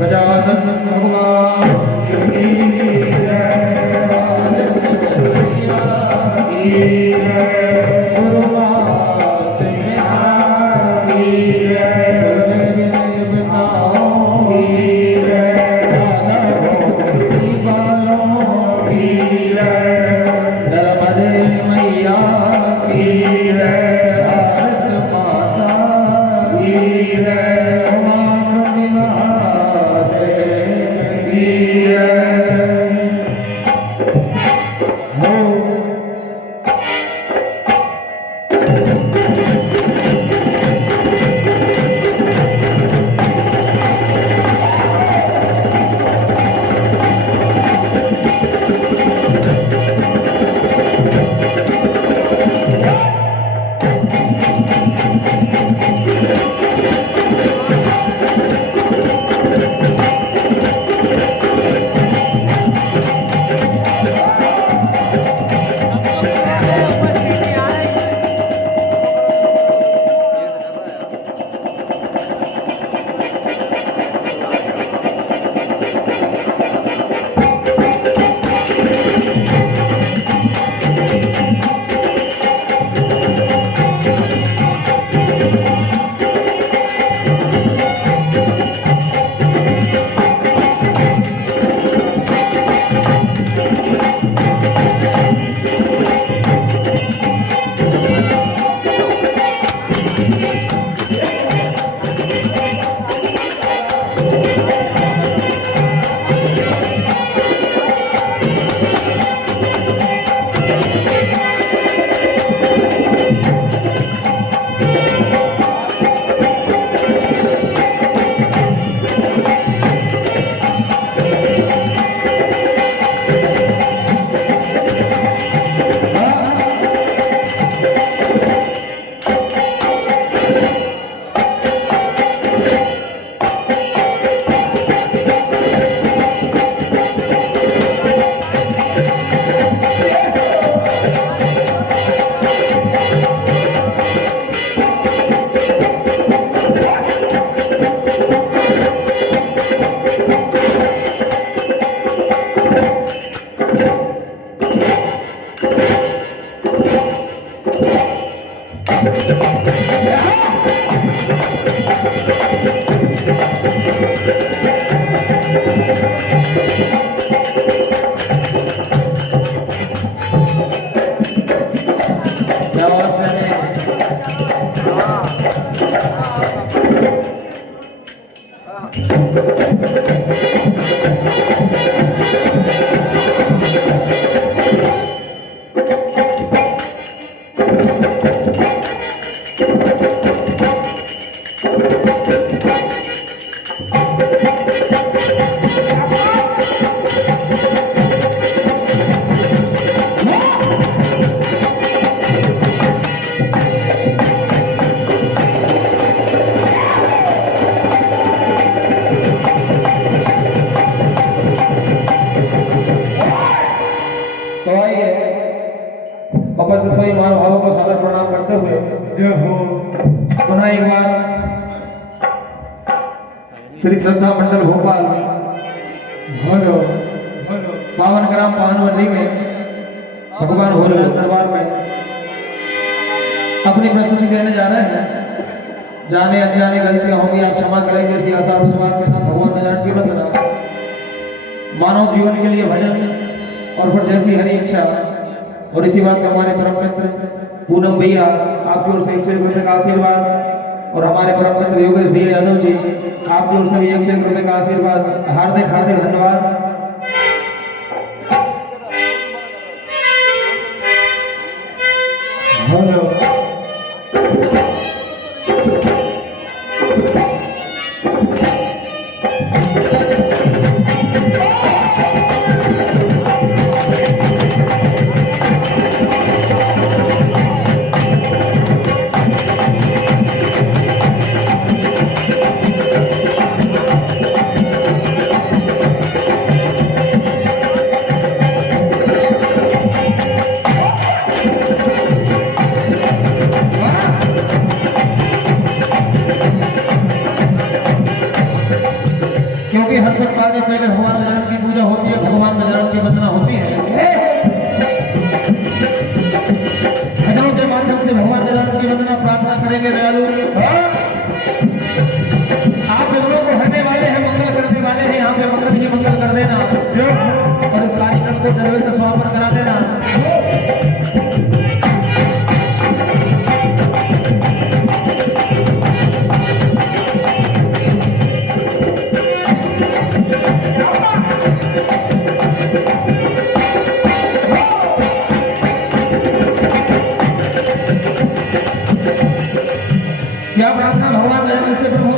गजानन भगवान की श्री श्रद्धा मंडल भोपाल पावन ग्राम पावनवती में भगवान भोलेनाथ दरबार में अपनी प्रस्तुति देने जा रहे हैं। जाने अनजाने गलतियां होंगी, आप क्षमा करेंगे। इसी आशा विश्वास के साथ भगवान नारायण की बना मानव जीवन के लिए भजन और फिर जैसी हरी इच्छा। और इसी बात पर हमारे परम मित्र पूनम भैया आपकी ओर से 101 रुपये का आशीर्वाद, और हमारे परम मित्र योगेश भैया यादव जी आपकी ओर से भी 101 रुपये का आशीर्वाद। हार्दिक हार्दिक धन्यवाद। क्योंकि हर सप्ताह के पहले भगवान गजानन की पूजा होती है, भगवान गजानन की वंदना होती है। भजनों के माध्यम से भगवान गजानन की वंदना प्रार्थना करेंगे दयालु। आप लोगों को हरने वाले हैं, मंगल करने वाले हैं, यहाँ पे मंगल ही मंगल कर देना और इस कार्यक्रम को निर्विघ्न समापन करा देना। क्या प्रार्थना भगवान गजानन से प्रभु?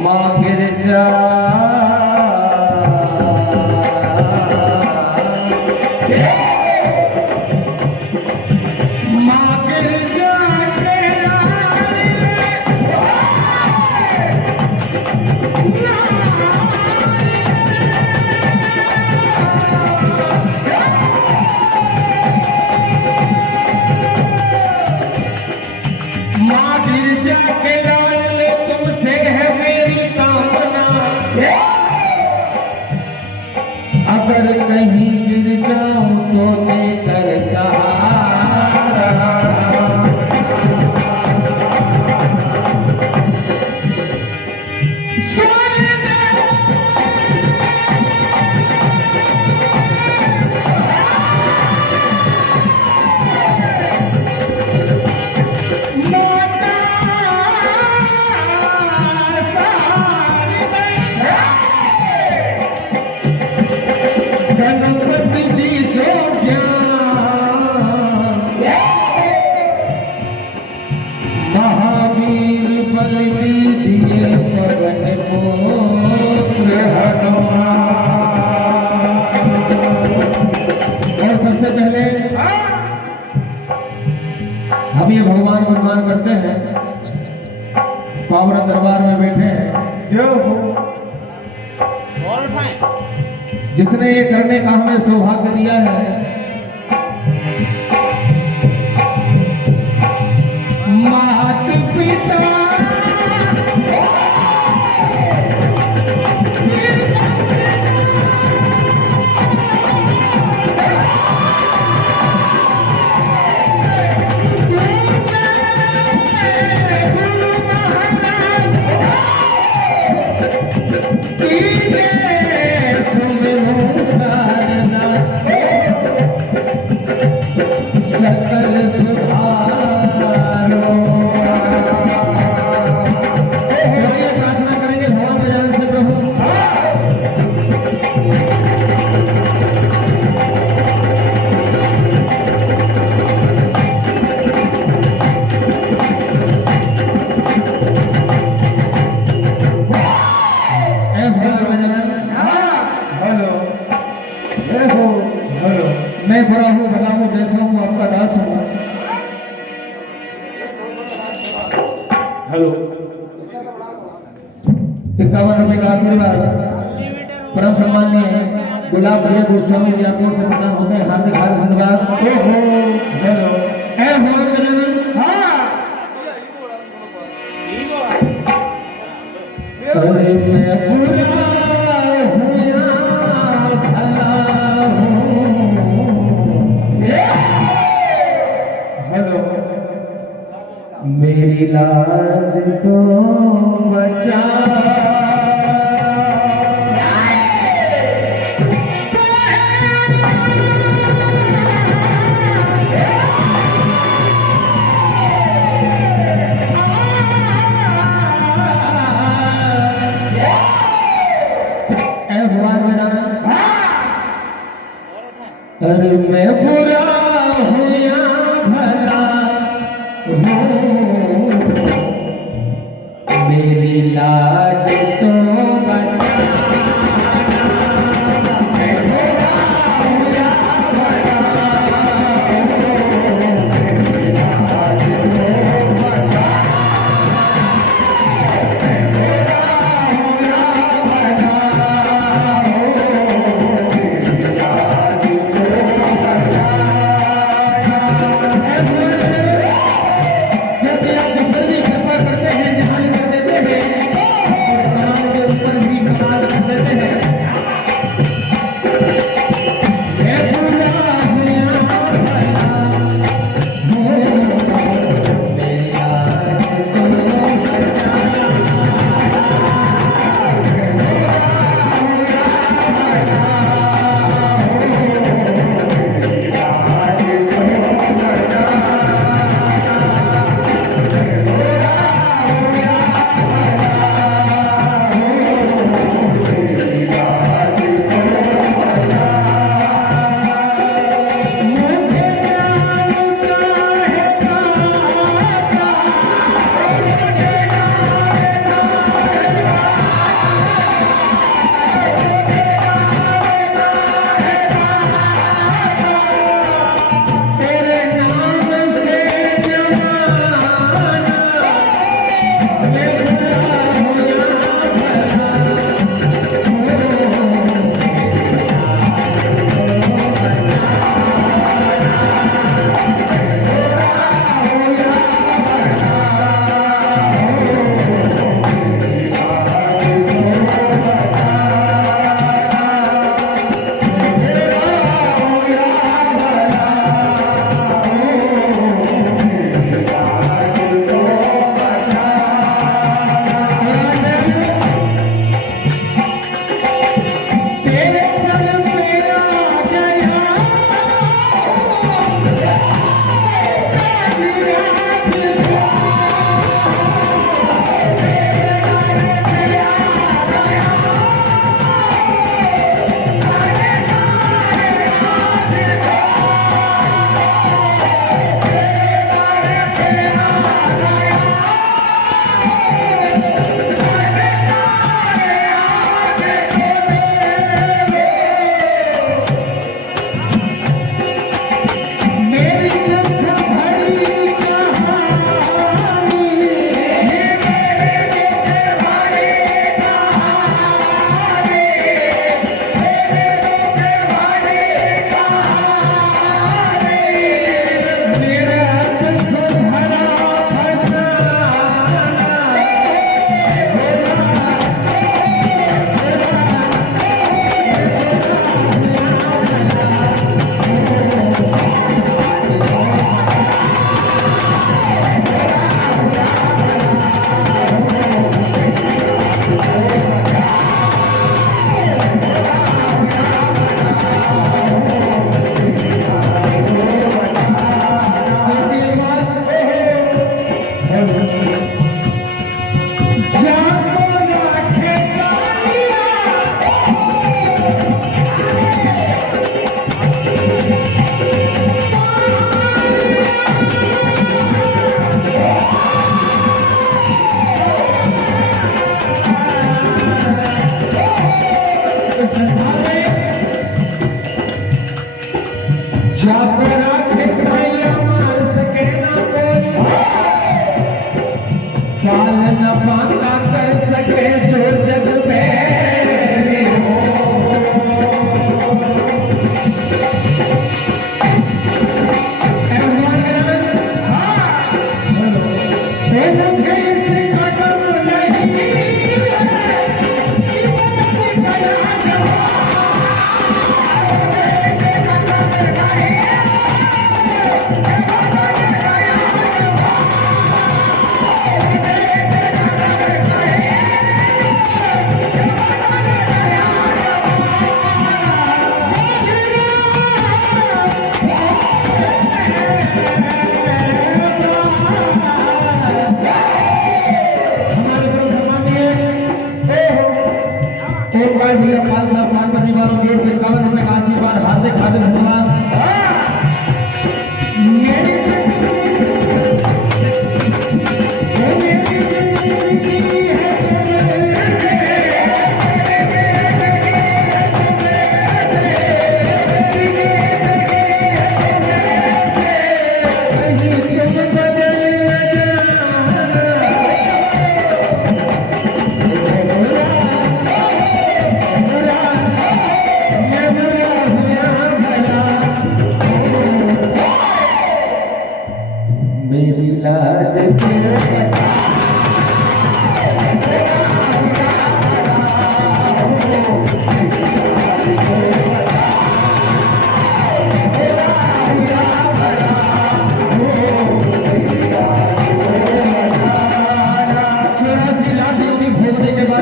माँ गिरजा के लाल तुमसे है मेरी कामना, अगर कहीं गिर जाऊं तो देकर सहारा। महावीर पद दीजिए पवन पुत्र हनुमान। और सबसे पहले हम ये भगवान को प्रणाम करते हैं, पावन दरबार में बैठे हैं जो जिसने ये करने का हमें सौभाग्य दिया है। मात पिता मैं बड़ा हूँ भला हूँ जैसा हूँ आपका दास हूँ। हेलो 51 रुपये का आशीर्वाद परम सम्माननीय गुलाब भैया गोस्वामी जी आपको से प्रदान होते हैं। हार्दिक हार्दिक धन्यवाद। हेलो अरे मैं पूरा मेरी लाज को बचा मेरी लाज तो बचा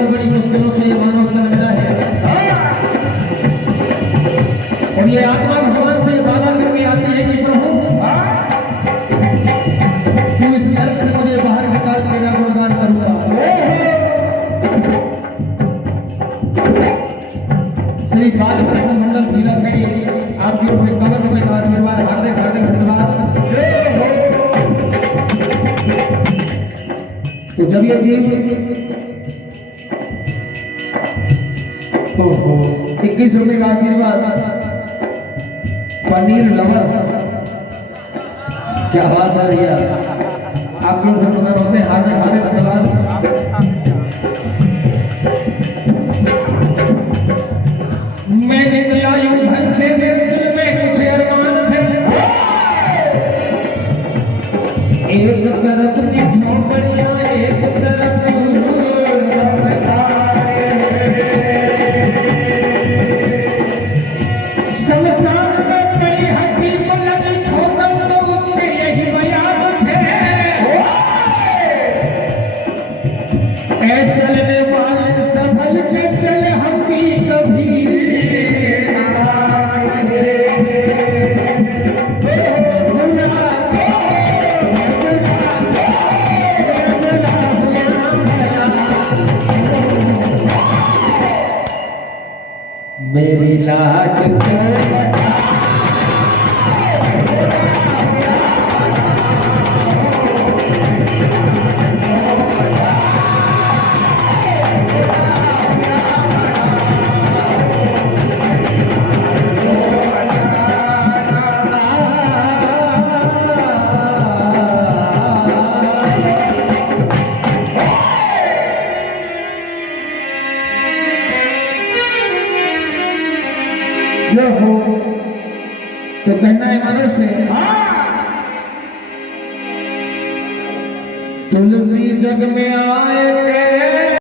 बड़ी मुश्किलों से ये मानव जन्म मिला है और ये आत्मा भगवान से वादा करके आती है कि प्रभु तू इस नरक से मुझे बाहर निकाल तेरा गुणगान करूंगा। श्री बालकृष्ण मंडल गीला खड़ी आपकी ओर से कवच में का आशीर्वाद हार्दिक हार्दिक धन्यवाद। तो जब ये जीव 21 रुपए का आशीर्वाद पनीर लवर क्या बात है भैया आप लोग होते हैं हार्दिक हार्दिक धन्यवाद। मैंने दिया यूं घर से दिल में कुछ अरमान थे एक तरफ की झोपड़ियां एक तरफ चलने वाले संभल के चले हम भी कभी मेरी लाज जो हो तो कहना है मानो से तुलसी जग में आए